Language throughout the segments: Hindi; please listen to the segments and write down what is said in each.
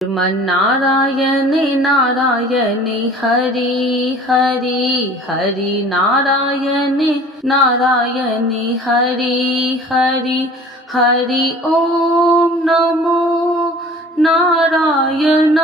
नारायण नारायण हरि हरि हरि नारायण नारायण हरि हरि हरि ओम नमो नारायण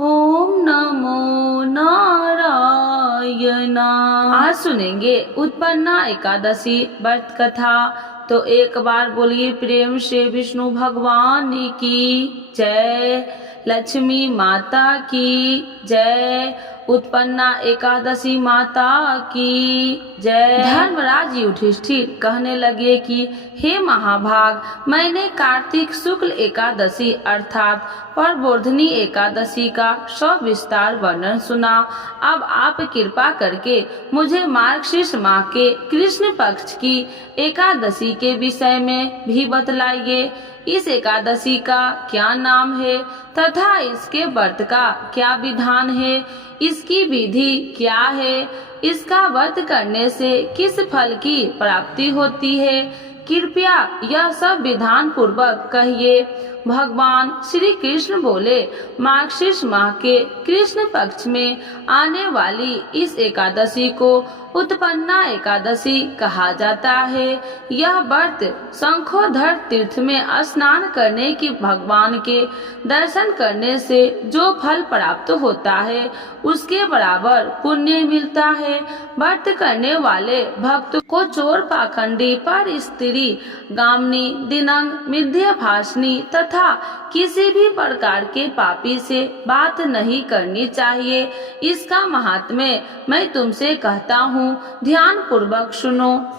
ओम नमो नारायण। आज सुनेंगे उत्पन्ना एकादशी व्रत कथा। तो एक बार बोलिए प्रेम से विष्णु भगवान की जय, लक्ष्मी माता की जय, उत्पन्ना एकादशी माता की जय। धर्मराज युधिष्ठिर कहने लगे कि हे महाभाग, मैंने कार्तिक शुक्ल एकादशी अर्थात प्रबोधिनी एकादशी का सविस्तार वर्णन सुना। अब आप कृपा करके मुझे मार्गशीर्ष माह के कृष्ण पक्ष की एकादशी के विषय में भी बतलाइए। इस एकादशी का क्या नाम है तथा इसके व्रत का क्या विधान है, इसकी विधि क्या है, इसका व्रत करने से किस फल की प्राप्ति होती है, कृपया यह सब विधान पूर्वक कहिए। भगवान श्री कृष्ण बोले, मार्गशीर्ष माह के कृष्ण पक्ष में आने वाली इस एकादशी को उत्पन्ना एकादशी कहा जाता है। यह व्रत शंखोधर तीर्थ में स्नान करने की भगवान के दर्शन करने से जो फल प्राप्त होता है उसके बराबर पुण्य मिलता है। व्रत करने वाले भक्त को चोर, पाखंडी, पर स्त्री, गामनी, दिनंग, मिथ्याभाषणी तथा किसी भी प्रकार के पापी से बात नहीं करनी चाहिए। इसका महात्म्य मैं तुमसे कहता हूँ, ध्यान पूर्वक सुनो।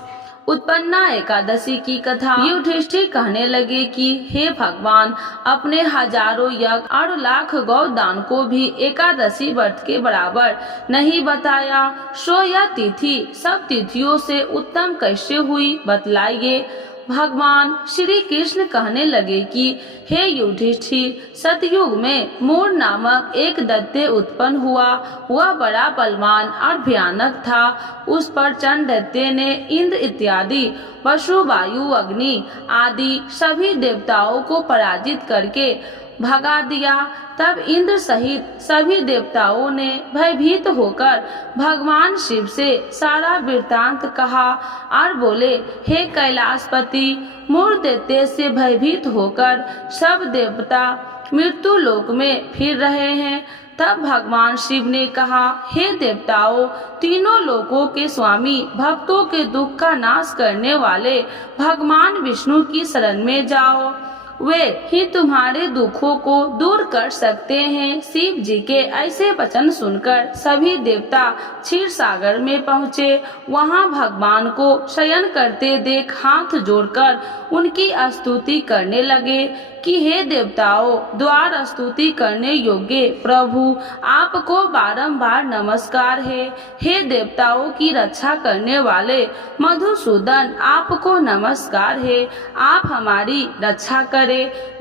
उत्पन्ना एकादशी की कथा। युधिष्ठिर कहने लगे कि हे भगवान, अपने हजारों यज्ञ और लाख गौ दान को भी एकादशी व्रत के बराबर नहीं बताया, सो यह तिथि सब तिथियों से उत्तम कैसे हुई बतलाइए। भगवान श्री कृष्ण कहने लगे कि हे युधिष्ठिर, सतयुग में मूर नामक एक दैत्य उत्पन्न हुआ। वह बड़ा बलवान और भयानक था। उस पर चंड दैत्य ने इंद्र इत्यादि वसु, वायु, अग्नि आदि सभी देवताओं को पराजित करके भगा दिया। तब इंद्र सहित सभी देवताओं ने भयभीत होकर भगवान शिव से सारा वृत्तांत कहा और बोले, हे कैलाशपति, मूर दैत्य से भयभीत होकर सब देवता मृत्यु लोक में फिर रहे हैं। तब भगवान शिव ने कहा, हे देवताओं, तीनों लोकों के स्वामी, भक्तों के दुख का नाश करने वाले भगवान विष्णु की शरण में जाओ, वे ही तुम्हारे दुखों को दूर कर सकते हैं। शिव जी के ऐसे वचन सुनकर सभी देवता क्षीर सागर में पहुँचे। वहाँ भगवान को शयन करते देख हाथ जोड़कर उनकी स्तुति करने लगे कि हे देवताओं, द्वार स्तुति करने योग्य प्रभु, आपको बारंबार नमस्कार है। हे देवताओं की रक्षा करने वाले मधुसूदन, आपको नमस्कार है। आप हमारी रक्षा करें।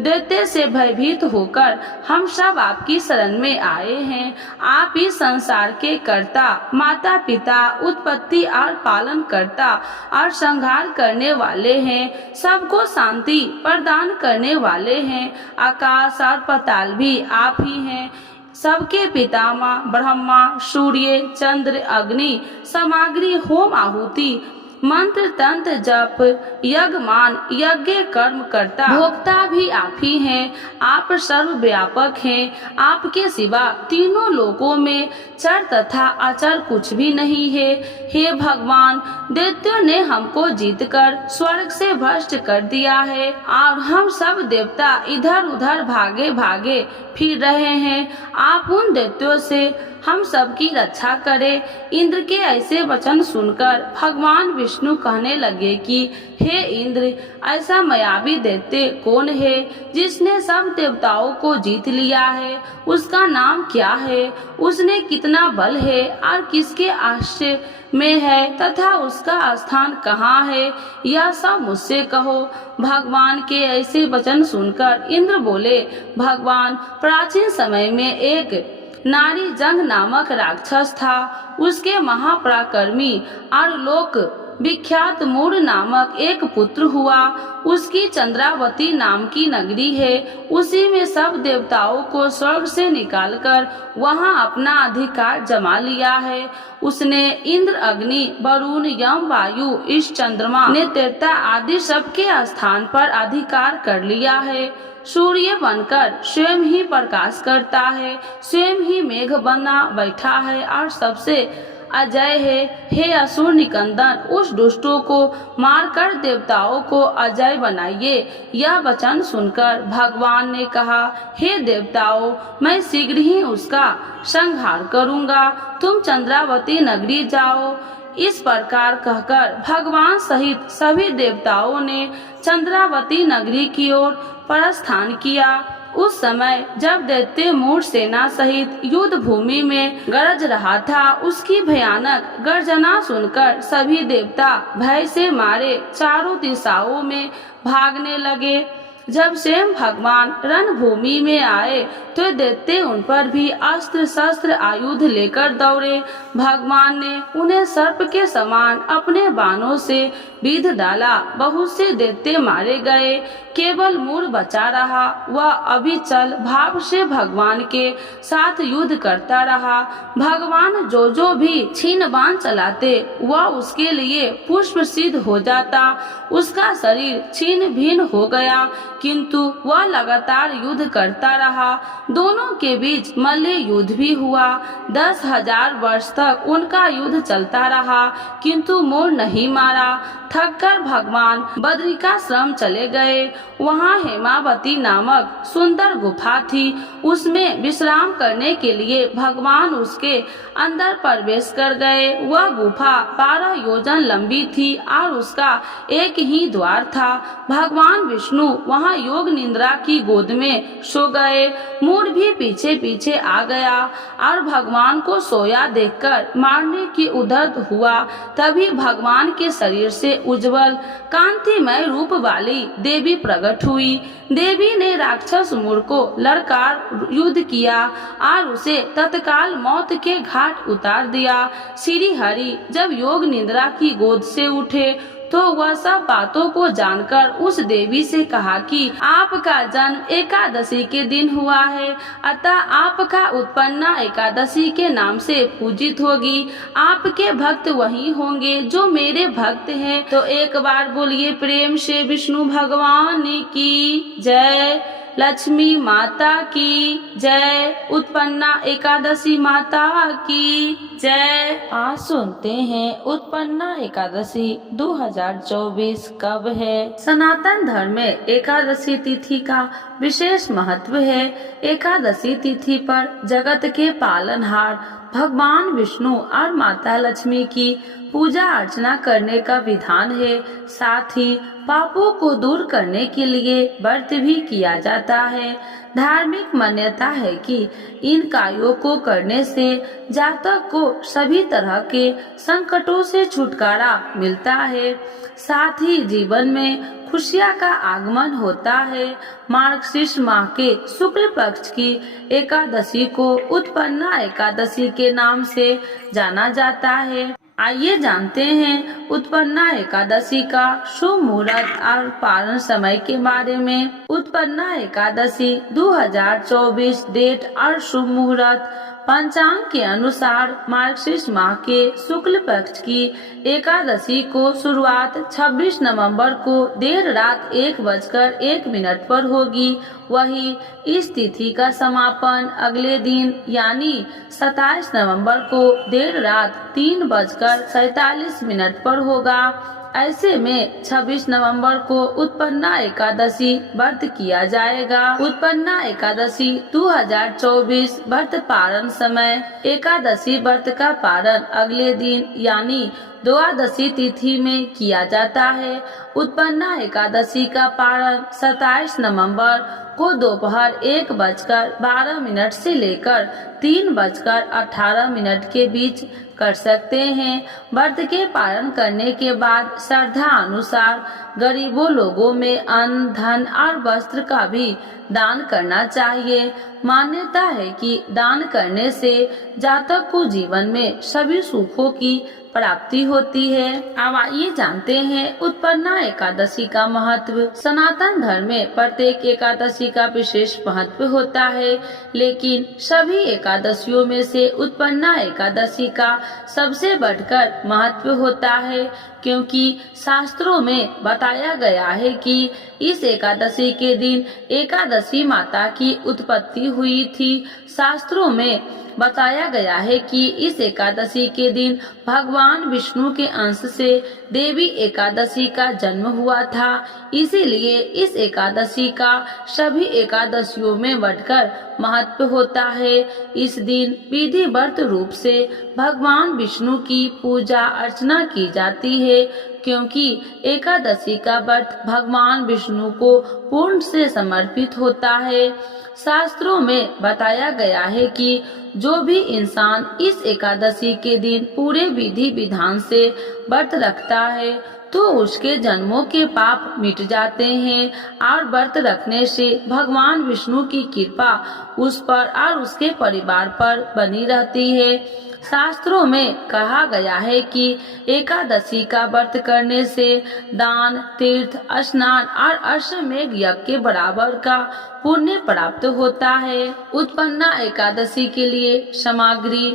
दैत्य से भयभीत होकर हम सब आपकी शरण में आए हैं। आप इस संसार के कर्ता, माता पिता, उत्पत्ति और पालन करता और संहार करने वाले हैं। सबको शांति प्रदान करने वाले हैं। आकाश और पाताल भी आप ही हैं। सबके पितामह ब्रह्मा, सूर्य, चंद्र, अग्नि, सामग्री, होम, आहुति, मंत्र, तंत्र, जप, यज्ञमान, यज्ञ कर्म करता, भोक्ता भी आप ही हैं। आप सर्वव्यापक हैं। आपके सिवा तीनों लोकों में चर तथा अचर कुछ भी नहीं है। हे भगवान, दैत्यों ने हमको जीतकर स्वर्ग से भ्रष्ट कर दिया है और हम सब देवता इधर उधर भागे भागे फिर रहे हैं। आप उन दैत्यों से हम सबकी रक्षा करें। इंद्र के ऐसे वचन सुनकर भगवान विष्णु कहने लगे कि हे इंद्र, ऐसा मायावी दैत्य कौन है जिसने सब देवताओं को जीत लिया है? उसका नाम क्या है? उसने कितना बल है और किसके आश्रय में है तथा उसका स्थान कहाँ है? यह सब मुझसे कहो। भगवान के ऐसे वचन सुनकर इंद्र बोले, भगवान, प्राचीन समय में एक नारी जंग नामक राक्षस था। उसके महापराक्रमी और लोक विख्यात मूड नामक एक पुत्र हुआ। उसकी चंद्रावती नाम की नगरी है। उसी में सब देवताओं को स्वर्ग से निकालकर वहां अपना अधिकार जमा लिया है। उसने इंद्र, अग्नि, वरुण, यम, वायु, इस चंद्रमा ने त्रेता आदि सबके स्थान पर अधिकार कर लिया है। सूर्य बनकर स्वयं ही प्रकाश करता है, स्वयं ही मेघ बना बैठा है और सबसे अजय है। हे असुर निकंदन, उस दुष्टों को मारकर देवताओं को अजय बनाइए। यह वचन सुनकर भगवान ने कहा, हे देवताओं, मैं शीघ्र ही उसका संहार करूंगा। तुम चंद्रावती नगरी जाओ। इस प्रकार कहकर भगवान सहित सभी देवताओं ने चंद्रावती नगरी की ओर प्रस्थान किया। उस समय जब दैत्य मूढ़ सेना सहित युद्ध भूमि में गरज रहा था, उसकी भयानक गर्जना सुनकर सभी देवता भय से मारे चारों दिशाओं में भागने लगे। जब स्वयं भगवान रणभूमि में आए तो दैत्य उन पर भी अस्त्र शस्त्र आयुध लेकर दौड़े। भगवान ने उन्हें सर्प के समान अपने बाणों से बीध डाला। बहुत से दैत्य मारे गए, केवल मूढ़ बचा रहा। वह अविचल भाव से भगवान के साथ युद्ध करता रहा। भगवान जो भी छीन बाण चलाते वह उसके लिए पुष्प सिद्ध हो जाता। उसका शरीर छीन भिन्न हो गया, किंतु वह लगातार युद्ध करता रहा। दोनों के बीच मल्ल युद्ध भी हुआ। 10,000 वर्ष तक उनका युद्ध चलता रहा, किंतु मोर नहीं मारा। थककर भगवान बद्रिकाश्रम चले गए। वहाँ हेमावती नामक सुंदर गुफा थी। उसमें विश्राम करने के लिए भगवान उसके अंदर प्रवेश कर गए। वह गुफा 12 योजन लंबी थी और उसका एक ही द्वार था। भगवान विष्णु वहाँ योग निद्रा की गोद में सो गए। मूढ़ भी पीछे पीछे आ गया और भगवान को सोया देखकर मारने की उद्यत हुआ। तभी भगवान के शरीर से उज्जवल कांतिमय रूप वाली देवी प्रकट हुई। देवी ने राक्षस मूढ़ को लड़कार युद्ध किया और उसे तत्काल मौत के घाट उतार दिया। श्री हरि जब योग निद्रा की गोद से उठे तो वह सब बातों को जानकर उस देवी से कहा कि आपका जन्म एकादशी के दिन हुआ है, अतः आपका उत्पन्ना एकादशी के नाम से पूजित होगी। आपके भक्त वही होंगे जो मेरे भक्त हैं। तो एक बार बोलिए प्रेम से विष्णु भगवान की जय, लक्ष्मी माता की जय, उत्पन्ना एकादशी माता की जय। आज सुनते हैं उत्पन्ना एकादशी 2024 कब है। सनातन धर्म में एकादशी तिथि का विशेष महत्व है। एकादशी तिथि पर जगत के पालनहार भगवान विष्णु और माता लक्ष्मी की पूजा अर्चना करने का विधान है। साथ ही पापों को दूर करने के लिए व्रत भी किया जाता है। धार्मिक मान्यता है कि इन कार्यों को करने से जातक को सभी तरह के संकटों से छुटकारा मिलता है। साथ ही जीवन में खुशियाँ का आगमन होता है। मार्गशीर्ष माह के शुक्ल पक्ष की एकादशी को उत्पन्ना एकादशी के नाम से जाना जाता है। आइए जानते हैं उत्पन्ना एकादशी का शुभ मुहूर्त और पारण समय के बारे में। उत्पन्ना एकादशी 2024 डेट और शुभ मुहूर्त। पंचांग के अनुसार मार्गशीर्ष माह के शुक्ल पक्ष की एकादशी को शुरुआत 26 नवंबर को देर रात 1:01 पर होगी। वही इस तिथि का समापन अगले दिन यानी 27 नवंबर को देर रात 3:47 पर होगा। ऐसे में 26 नवंबर को उत्पन्ना एकादशी व्रत किया जाएगा। उत्पन्ना एकादशी 2024 व्रत पारण समय। एकादशी व्रत का पारण अगले दिन यानी द्वादशी तिथि में किया जाता है। उत्पन्ना एकादशी का पारण 27 नवंबर को दोपहर 1:12 से लेकर 3:18 के बीच कर सकते हैं। व्रत के पारण करने के बाद श्रद्धा अनुसार गरीबों लोगों में अन्न, धन और वस्त्र का भी दान करना चाहिए। मान्यता है कि दान करने से जातक को जीवन में सभी सुखों की प्राप्ति होती है। अब आइए जानते हैं उत्पन्ना एकादशी का महत्व। सनातन धर्म में प्रत्येक एकादशी का विशेष महत्व होता है, लेकिन सभी एकादशियों में से उत्पन्ना एकादशी का सबसे बढ़कर महत्व होता है, क्योंकि शास्त्रों में बताया गया है कि इस एकादशी के दिन एकादशी माता की उत्पत्ति हुई थी। शास्त्रों में बताया गया है कि इस एकादशी के दिन भगवान विष्णु के अंश से देवी एकादशी का जन्म हुआ था। इसीलिए इस एकादशी का सभी एकादशियों में बढ़कर महत्व होता है। इस दिन विधिवत रूप से भगवान विष्णु की पूजा अर्चना की जाती है, क्योंकि एकादशी का व्रत भगवान विष्णु को पूर्ण से समर्पित होता है। शास्त्रों में बताया गया है कि जो भी इंसान इस एकादशी के दिन पूरे विधि विधान से व्रत रखता है तो उसके जन्मों के पाप मिट जाते हैं और व्रत रखने से भगवान विष्णु की कृपा उस पर और उसके परिवार पर बनी रहती है। शास्त्रों में कहा गया है कि एकादशी का व्रत करने से दान, तीर्थ, स्नान और अश्वमेध यज्ञ के बराबर का पुण्य प्राप्त होता है। उत्पन्ना एकादशी के लिए सामग्री: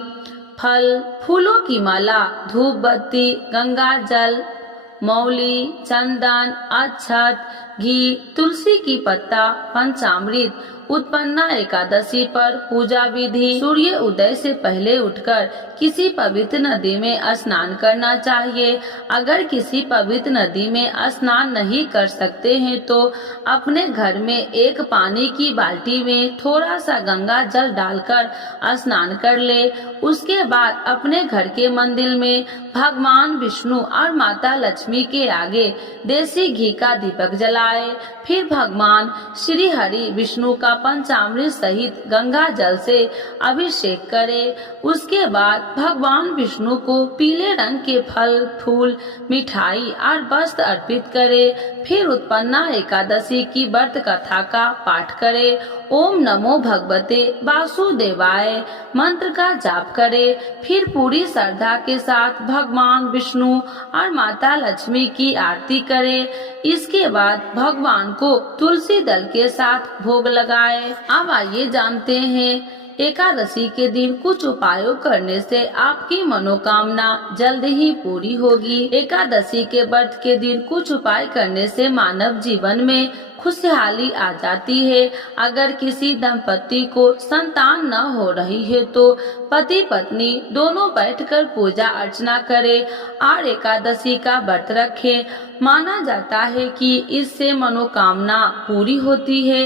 फल, फूलों की माला, धूप बत्ती, गंगा जल, मौली, चंदन, अक्षत, घी, तुलसी की पत्ता, पंचामृत। उत्पन्ना एकादशी पर पूजा विधि: सूर्य उदय से पहले उठकर किसी पवित्र नदी में स्नान करना चाहिए। अगर किसी पवित्र नदी में स्नान नहीं कर सकते हैं तो अपने घर में एक पानी की बाल्टी में थोड़ा सा गंगा जल डालकर स्नान कर ले। उसके बाद अपने घर के मंदिर में भगवान विष्णु और माता लक्ष्मी के आगे देसी घी का दीपक जलाए। फिर भगवान श्री हरि विष्णु का पंचामृत सहित गंगा जल से अभिषेक करे। उसके बाद भगवान विष्णु को पीले रंग के फल, फूल, मिठाई और वस्त्र अर्पित करे। फिर उत्पन्ना एकादशी की व्रत कथा का पाठ करे। ओम नमो भगवते वासुदेवाय मंत्र का जाप करे। फिर पूरी श्रद्धा के साथ भगवान विष्णु और माता लक्ष्मी की आरती करे। इसके बाद भगवान को तुलसी दल के साथ भोग लगाए। अब आइए जानते हैं एकादशी के दिन कुछ उपायों करने से आपकी मनोकामना जल्द ही पूरी होगी। एकादशी के व्रत के दिन कुछ उपाय करने से मानव जीवन में खुशहाली आ जाती है। अगर किसी दंपति को संतान न हो रही है तो पति पत्नी दोनों बैठकर पूजा अर्चना करें और एकादशी का व्रत रखें। माना जाता है कि इससे मनोकामना पूरी होती है।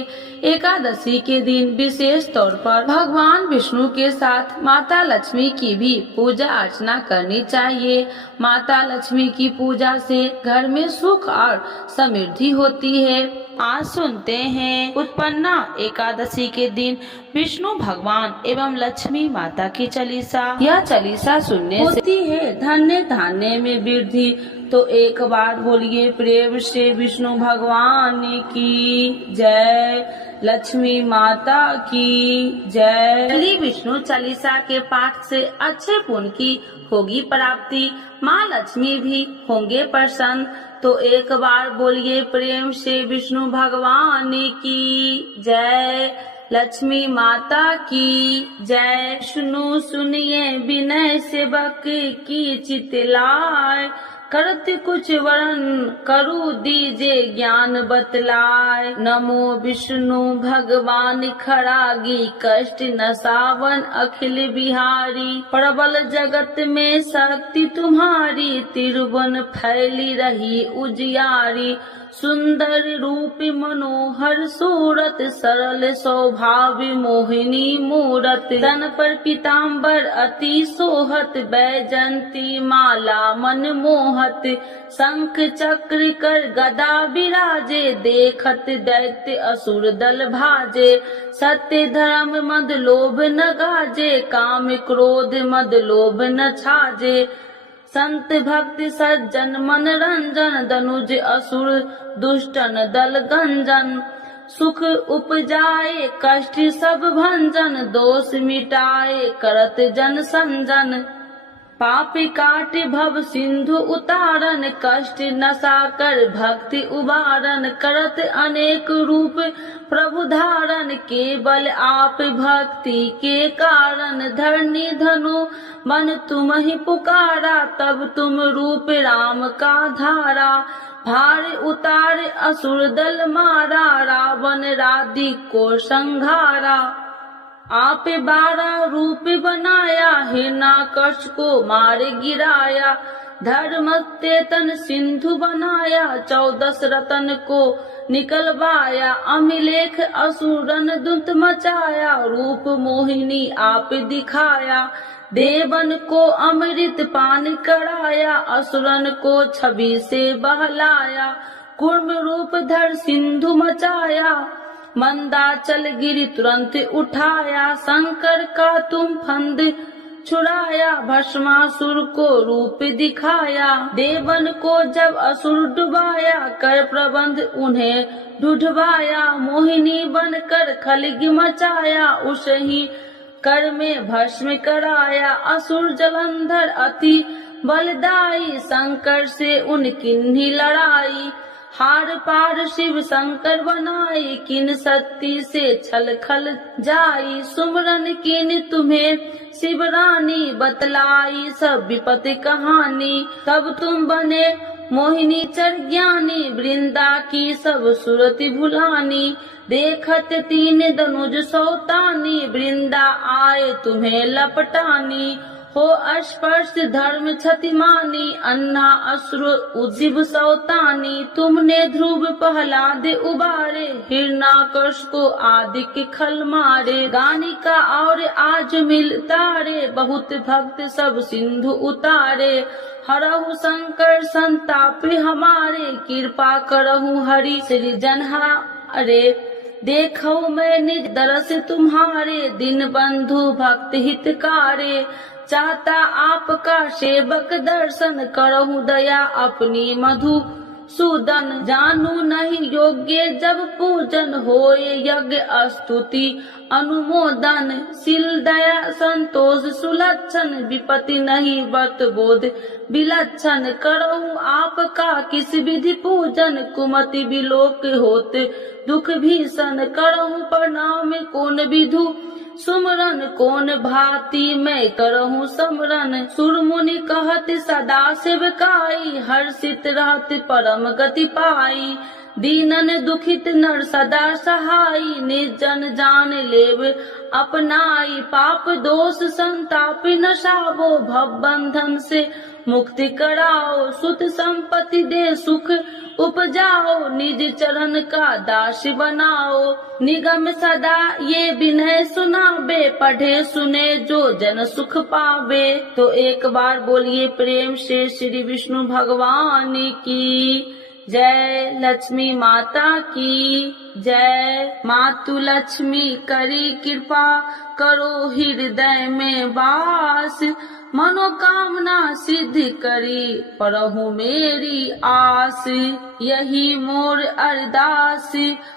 एकादशी के दिन विशेष तौर पर भगवान विष्णु के साथ माता लक्ष्मी की भी पूजा अर्चना करनी चाहिए। माता लक्ष्मी की पूजा से घर में सुख और समृद्धि होती है। आज सुनते हैं उत्पन्ना एकादशी के दिन विष्णु भगवान एवं लक्ष्मी माता की चालीसा। यह चालीसा सुनने से होती है धन्य धान्य में वृद्धि। तो एक बार बोलिए प्रेम से विष्णु भगवान की जय, लक्ष्मी माता की जय। श्री विष्णु चालीसा के पाठ से अच्छे पुण्य की होगी प्राप्ति, माँ लक्ष्मी भी होंगे प्रसन्न। तो एक बार बोलिए प्रेम से विष्णु भगवान की जय, लक्ष्मी माता की जय। सुनो सुनिए विनय सेवक की चितलाय, करत कुछ वरण करु दीजे ज्ञान बतलाय। नमो विष्णु भगवान खरागी, कष्ट नसावन अखिल बिहारी। प्रबल जगत में शक्ति तुम्हारी, तिरुवन फैली रही उजियारी। सुंदर रूप मनोहर सूरत, सरल स्वभाव मोहिनी मूरत। तन पर पीताम्बर अति सोहत, बैजंती माला मन मोहत। शंख चक्र कर गदा विराजे, देखत दैत्य असुर दल भाजे। सत्य धर्म मद लोभ न गाजे, काम क्रोध मद लोभ न छाजे। संत भक्त सज्जन मन रंजन, दनुज असुर दुष्टन दल गंजन। सुख उपजाए कष्ट सब भंजन, दोष मिटाए करत जन संजन। पाप काट भव सिंधु उतारन, कष्ट नशा कर भक्ति उबारन, करत अनेक रूप प्रभु धारण, केवल आप भक्ति के कारण, धरनी धनु मन तुम ही पुकारा, तब तुम रूप राम का धारा, भार उतार असुर दल मारा, रावण राधि को संघारा, आप 12 रूप बनाया, हिरण्याकश को मार गिराया, धर्म तेतन सिंधु बनाया, 14 रतन को निकलवाया, अमिलेख असुरन दुत मचाया, रूप मोहिनी आप दिखाया, देवन को अमृत पान कराया, असुरन को छवि से बहलाया, कूर्म रूप धर सिंधु मचाया, मंदाचल गिरि तुरंत उठाया, शंकर का तुम फंद छुड़ाया, भस्मासुर को रूप दिखाया, देवन को जब असुर डुबाया, कर प्रबंध उन्हें ढूढ़वाया, मोहिनी बनकर खलगी मचाया, उसही कर में भस्म कराया, असुर जलंधर अति बलदाई, शंकर से उनकी लड़ाई, हार पार शिव शंकर बनाई, किन शक्ति से छल खल जाई, सुमरन किन तुम्हें शिव रानी, बतलाई सब विपत्ति कहानी, तब तुम बने मोहिनी चर ज्ञानी, वृंदा की सब सुरति भुलानी, देखत 3 धनुज सौतानी, वृंदा आए तुम्हें लपटानी, हो स्पर्श धर्म क्षतिमानी, अन्ना असुर उज्जीव सौतानी, तुमने ध्रुव प्रहलाद उबारे, हिरण्याकश को आदि के खल मारे, गानिका और आज मिल तारे, बहुत भक्त सब सिंधु उतारे, हरहु शंकर संताप हमारे, कृपा करहु हरि श्री जनहारे, देखो मैं निज दरस तुम्हारे, दिन बंधु भक्त हितकारे, चाहता आपका सेवक दर्शन, करहु दया अपनी मधु सूदन, जानू नहीं योग्य जब पूजन, होए यज्ञ स्तुति अनुमोदन, शील दया संतोष सुलक्षण, विपत्ति नहीं व्रत बोध विलक्षण, करहु आपका किस विधि पूजन, कुमति विलोक होत दुख भीषण, करहु प्रणाम कौन विधु सुमरन, कौन भांति मैं करहु समरन, सुर मुनि कहत सदा सेवकाई, हर्षित रहत परम गति पाई, दीनन दुखित नर सदा सहाई, निर्जन जान लेव अपनाई, पाप दोष संताप नसावो, भव बंधन से मुक्ति कराओ, सुत संपत्ति दे सुख उपजाओ, निज चरण का दास बनाओ, निगम सदा ये विनय सुनाबे, पढ़े सुने जो जन सुख पावे। तो एक बार बोलिए प्रेम से श्री विष्णु भगवान की जय, लक्ष्मी माता की जय। मातु लक्ष्मी करी कृपा, करो हृदय में वास, मनोकामना सिद्ध करी परहु मेरी आस, यही मोर अरदास,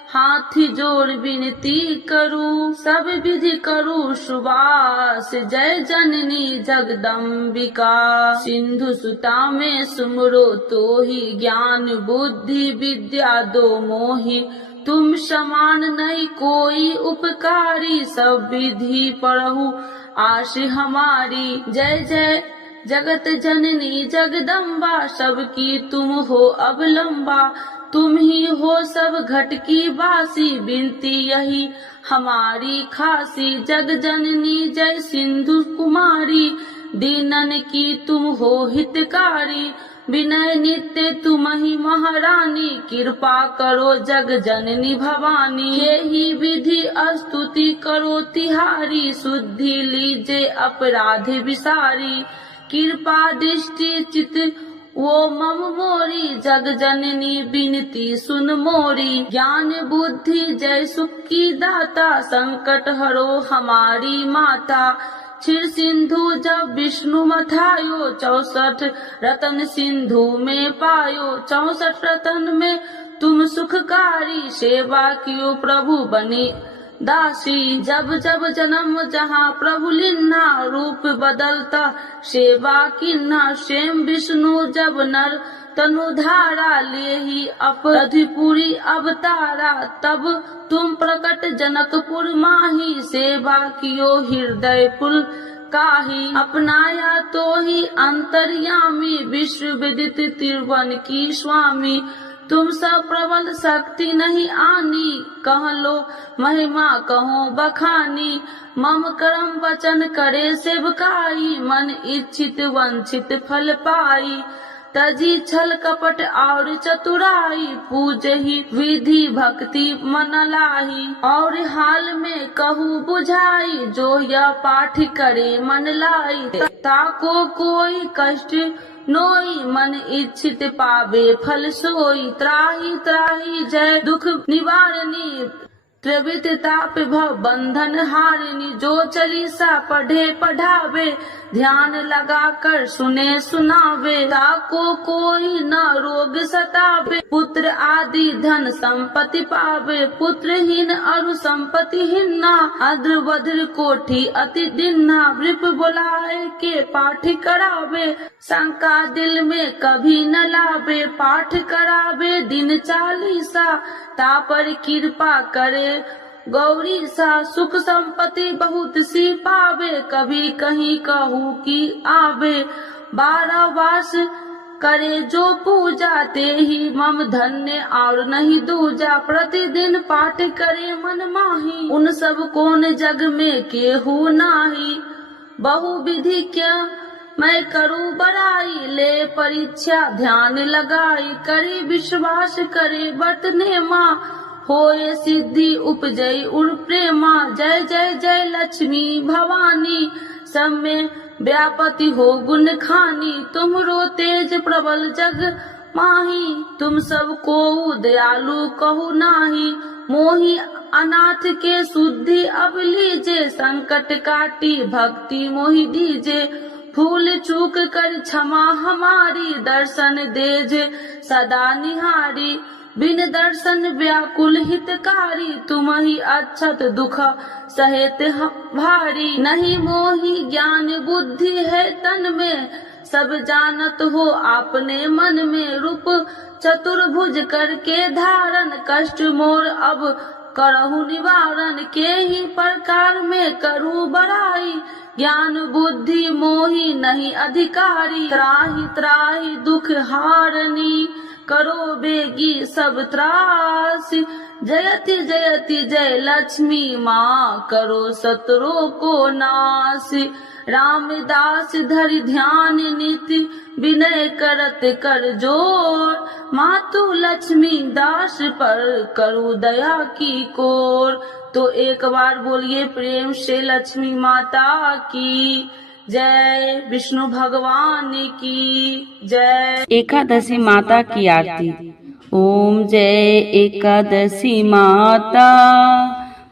हाथ जोड़ विनती करूं, सब विधि करूं सुबास, जय जननी जगदम्बिका, सिंधु सुता में सुमरो तो ही, ज्ञान बुद्धि विद्या दो मोहि, तुम समान नहीं कोई उपकारी, सब विधि पढ़ू आश हमारी, जय जय जगत जननी जगदम्बा, सबकी तुम हो अवलंबा, तुम ही हो सब घट की बासी, बिनती यही हमारी खासी, जग जननी जय सिंधु कुमारी, दीनन की तुम हो हितकारी, विनय नित्य तुम ही महारानी, कृपा करो जग जननी भवानी, यही विधि स्तुति करो तिहारी, शुद्धि लीजे अपराध विसारी, कृपा दृष्टि चित वो मम मोरी, जग जननी बिनती सुन मोरी, ज्ञान बुद्धि जय सुख की दाता, संकट हरो हमारी माता, क्षीर सिंधु जब विष्णु मथायो, 64 रतन सिंधु में पायो, 64 रतन में तुम सुखकारी, सेवा कियो प्रभु बने दासी। जब जब जन्म जहाँ प्रभु लिन्हा, रूप बदलता सेवा किन्हा। स्वयं विष्णु जब नर तनु धारा, ले ही अपधिपुरी अवतारा। तब तुम प्रकट जनकपुर माही, सेवा कियो हृदय पुल काही। अपनाया तो ही अंतर्यामी, विश्व विदित त्रिभुवन की स्वामी। तुम सब प्रबल शक्ति नहीं आनी, कह लो महिमा कहो बखानी। मम कर्म वचन करे सेवकाई, मन इच्छित वंचित फल पाई। तजी छल कपट और चतुराई, पूजहि विधि भक्ति मन लाही। और हाल में कहूँ बुझाई, जो यह पाठ करे मन लाई। ताको कोई कष्ट नोई, मन इच्छित पावे फल सोई। त्राही त्राही जय दुख निवारणी, त्रिविध ताप भव बंधन हारिणी। जो चालीसा पढ़े पढ़ावे, ध्यान लगा कर सुने सुनावे। ताको कोई न रोग सतावे, पुत्र आदि धन संपत्ति पावे। पुत्रहीन अरु संपत्तिहीना, अद्र वज्र कोठी अति दिन्ना। वृप बुलाए के पाठ करावे, शंका दिल में कभी न लावे। पाठ करावे दिन चालीसा, तापर कृपा करे गौरी सा। सुख संपत्ति बहुत सी पावे, कभी कहीं कहूँ की आवे। 12 वर्ष करे जो पूजा, ते ही मम धन्य और नहीं दूजा। प्रतिदिन पाठ करे मन माही, उन सब कौन जग में केहू नाही। बहु विधि क्या मैं करूँ बड़ाई, ले परीक्षा ध्यान लगाई। करे विश्वास करे व्रत नेमा, होए सिद्धि उपजई उर प्रेमा। जय जय जय लक्ष्मी भवानी, सब में व्यापति हो गुण खानी। तुमरो तेज प्रबल जग माही, तुम सब को दयालु कहू नाही। मोही अनाथ के शुद्धि अब लीजे, संकट काटी भक्ति मोहि दीजे। भूल चूक कर क्षमा हमारी, दर्शन देजे सदा निहारी। बिन दर्शन व्याकुल हितकारी, तुम ही अक्षत दुख सहेत भारी। नहीं मोहि ज्ञान बुद्धि है तन में, सब जानत हो आपने मन में। रूप चतुर्भुज करके धारण, कष्ट मोर अब करहु निवारण। के ही प्रकार में करूँ बड़ाई, ज्ञान बुद्धि मोहि नहीं अधिकारी। त्राहि त्राहि दुख हारनी, करो बेगी सब त्रासी। जयति जयति जय लक्ष्मी माँ, करो शत्रु को नासी। रामदास धरि ध्यान नीति, विनय करत कर जोर। मातु लक्ष्मी दास पर करू दया की कोर। तो एक बार बोलिए प्रेम से लक्ष्मी माता की जय, विष्णु भगवान की जय। एकादशी माता की आरती। ओम जय एकादशी माता,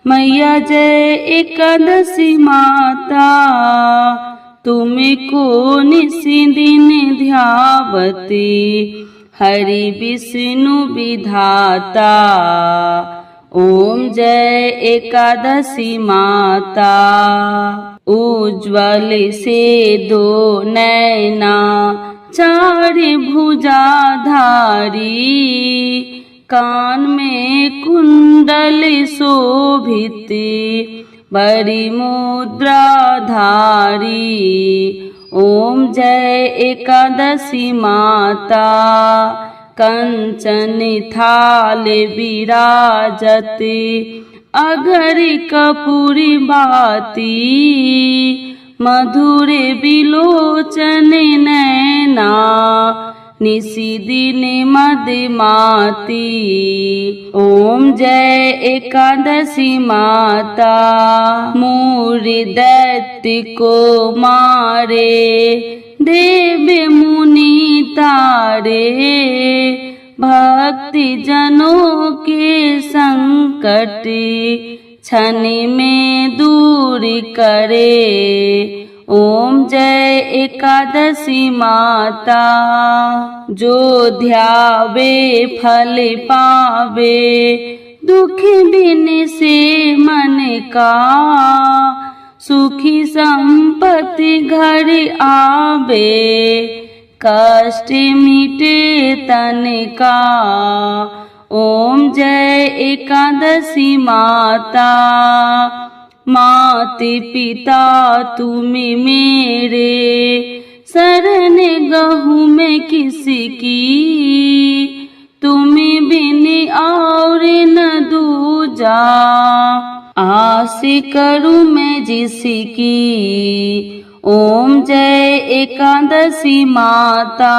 मैया जय एकादशी माता। तुमको निसी दिन ध्यावती, हरि विष्णु विधाता। ओम जय एकादशी माता। उज्ज्वल से दो नैना, चार भुजाधारी। कान में कुंडल शोभित, बड़ी मुद्राधारी। ओम जय एकादशी माता। कंचन थाल विराजत, अगर कपूरी बाती। मधुर बिलोचन नैना, निसी दिन मदमाती। ओम जय एकादशी माता। मूर दैत्य को मारे, देव मुनि तारे। भक्ति जनों के संकट, क्षण में दूर करे। ओम जय एकादशी माता। जो ध्यावे फल पावे, दुख बिन से मन का, सुखी संपत्ति घर आवे, कष्ट मिटे तन का। ओम जय एकादशी माता, माते पिता तुम्हें मेरे, शरण गहूँ मैं किसकी, तुम्हें बिन और न दूजा, आस करूँ मैं जिसकी। ओम जय एकादशी माता,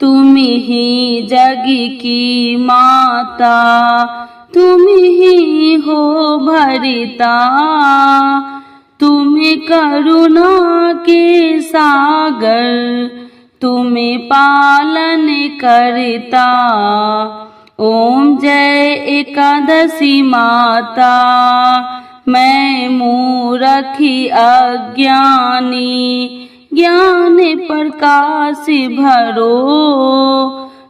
तुम ही जग की माता, तुम ही हो भरिता, तुम्हें करुणा के सागर, तुम्हें पालन करता। ओम जय एकादशी माता, मैं मूरखी अज्ञानी, ज्ञान प्रकाश भरो,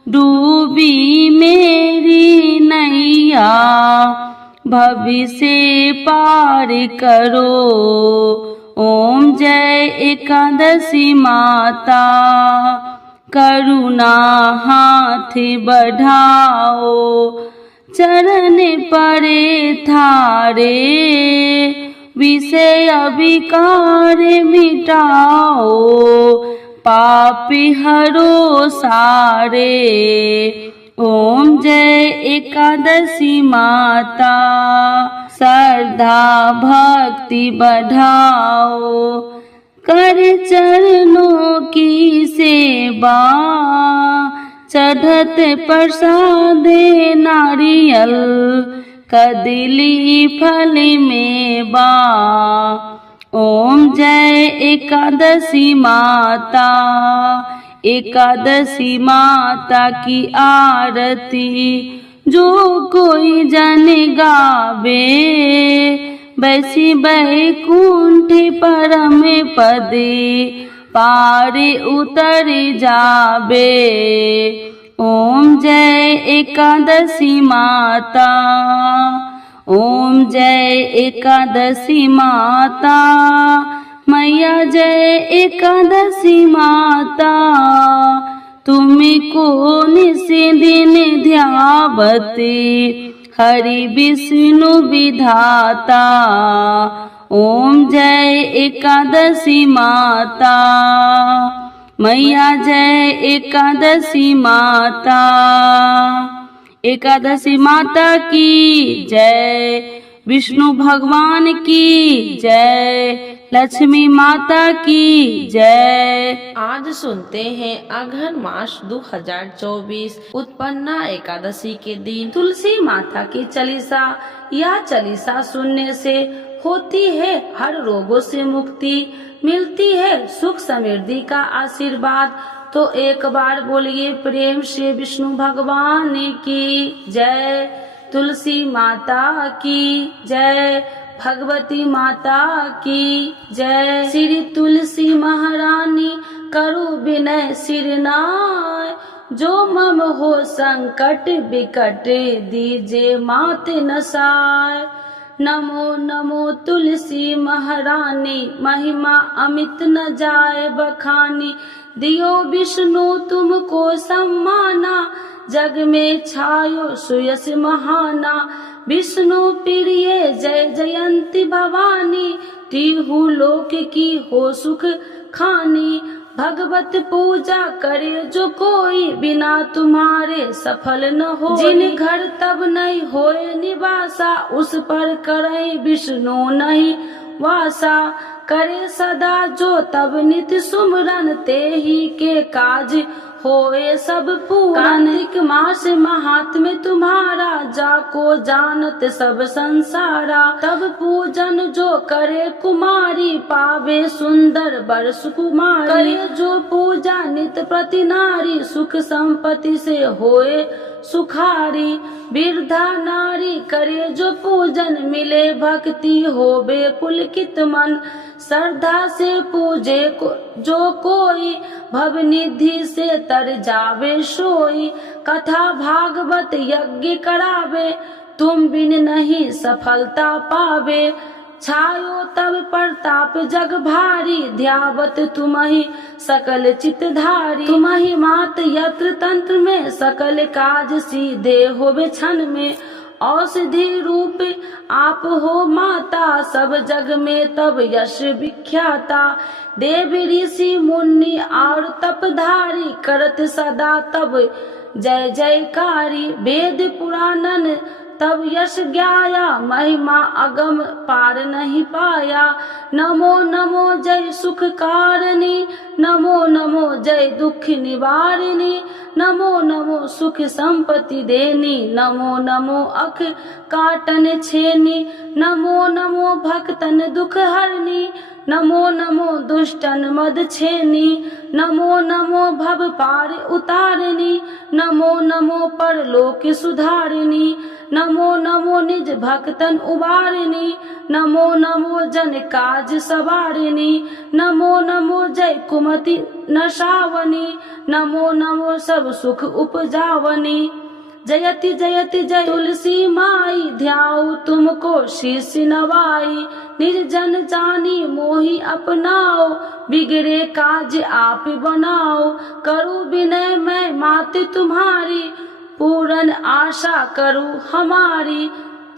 डूबी मेरी नैया, भविष्य पार करो। ओम जय एकादशी माता, करुणा हाथ बढ़ाओ, चरण परे थारे, विषय विकार मिटाओ, पाप हरो सारे। ओम जय एकादशी माता, श्रद्धा भक्ति बढ़ाओ, कर चरणों की सेवा, चढ़त प्रसाद नारियल, कदली फल मेवा। ओम जय एकादशी माता, एकादशी माता की आरती जो कोई जन गावे, बैसी बैकुंठ परम पदे, पार उतर जावे। ओम जय एकादशी माता, ओम जय एकादशी माता, मैया जय एकादशी माता, तुमको निस दिन ध्यावते, हरि विष्णु विधाता। ओम जय एकादशी माता, मैया जय एकादशी माता। एकादशी माता की जय, विष्णु भगवान की जय, लक्ष्मी माता की जय। आज सुनते हैं अघन मास 2024 उत्पन्ना एकादशी के दिन तुलसी माता की चालीसा। यह चालीसा सुनने से होती है हर रोगों से मुक्ति, मिलती है सुख समृद्धि का आशीर्वाद। तो एक बार बोलिए प्रेम से विष्णु भगवान की जय, तुलसी माता की जय, भगवती माता की जय। श्री तुलसी महारानी करु विनय सिरनाय, जो मम हो संकट विकट दीजे मात नसाय। नमो नमो तुलसी महारानी, महिमा अमित न जाए बखानी, दियो विष्णु तुमको सम्माना, जग में छायो सुयस महाना। विष्णु प्रिय जय जयंती भवानी, तिहु लोक की हो सुख खानी। भगवत पूजा करे जो कोई, बिना तुम्हारे सफल न हो। जिन घर तब नहीं होए निवासा, उस पर करे विष्णु नहीं वासा। करे सदा जो तब नित्य सुमरन, ते ही के काज होए सब पूरन। कार्तिक मास महात्म्य तुम्हारा, जाको जानत सब संसारा। तब पूजन जो करे कुमारी, पावे सुंदर वर सुकुमारी। करे जो पूजा नित प्रति नारी, सुख संपत्ति से होए सुखारी। वृद्धा नारी करे जो पूजन, मिले भक्ति होवे पुलकित मन। श्रद्धा से पूजे जो कोई, भव निधि से तर जावे सोई। कथा भागवत यज्ञ करावे, तुम बिन नहीं सफलता पावे। छायो तब प्रताप जग भारी, ध्यावत तुम्हि सकल चितधारी। तुम्हि मात यत्र तंत्र में, सकल काज सीधे होवे क्षण में। औषधि रूप आप हो माता, सब जग में तब यश विख्याता। देव ऋषि मुनि और तपधारी, करत सदा तब जय जयकारी। वेद पुराणन तब यश ज्ञाया, महिमा अगम पार नहीं पाया। नमो नमो जय सुख कारिणी, नमो नमो जय दुख निवारिणी। नमो नमो सुख संपत्ति देनी, नमो नमो अख काटन छेनी। नमो नमो भक्तन दुख हरनी, नमो नमो दुष्टन मद छेनी। नमो नमो भव पार उतारिणी, नमो नमो परलोक सुधारिणी। नमो नमो निज भक्तन उबारिणी, नमो नमो जन काज सवारिणी। नमो नमो जय कुमति नशावनी, नमो नमो सब सुख उपजावनी। जयति जयति जय तुलसी माई, ध्याऊ तुमको शीश नवाई। निर्जन जानी मोहि अपनाओ, बिगड़े काज आप बनाओ। करूँ विनय मैं माते तुम्हारी, पूरन आशा करूँ हमारी।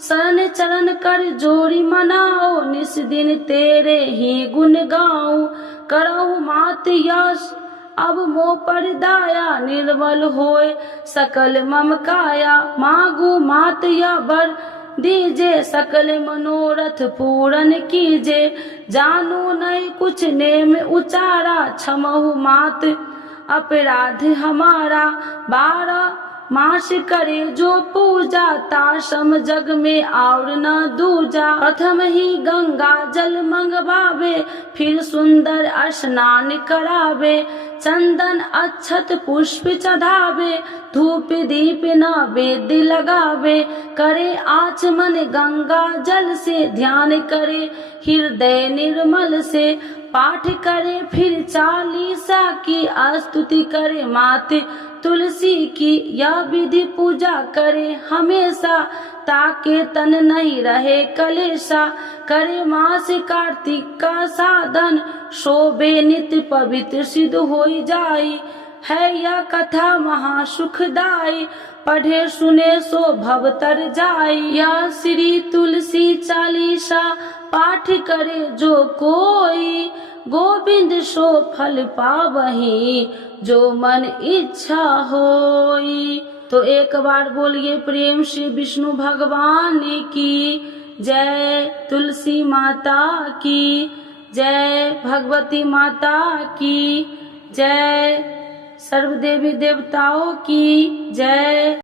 शरण चरण कर जोड़ी मनाओ, निस दिन तेरे ही गुण गाऊं। करहु मात यश अब मोह पर दाया, निर्मल होए सकल मम काया। मांगू मात या वर दीजे, सकल मनोरथ पूरन कीजे। जानू नहीं कुछ नेम उचारा, क्षमहु मात अपराध हमारा। 12 मास करे जो पूजा, ताशम जग में और न दूजा। प्रथम ही गंगा जल मंगवावे, फिर सुंदर स्नान करावे। चंदन अक्षत पुष्प चढ़ावे, धूप दीप नैवेद्य लगावे। करे आचमन गंगा जल से, ध्यान करे हृदय निर्मल से। पाठ करे फिर 40 की, स्तुति करे माते तुलसी की। यह विधि पूजा करे हमेशा, ताके तन नहीं रहे कलेशा। करे मास कार्तिक का साधन, शोभे नित्य पवित्र सिद्ध होई जाई। है यह कथा महासुखदाई, पढ़े सुने सो भव तर जाई। यह श्री तुलसी चालीसा, पाठ करे जो कोई। गोविंद सो फल पावही, जो मन इच्छा होई। तो एक बार बोलिए प्रेम से विष्णु भगवान की जय, तुलसी माता की जय, भगवती माता की जय, सर्व देवी देवताओं की जय।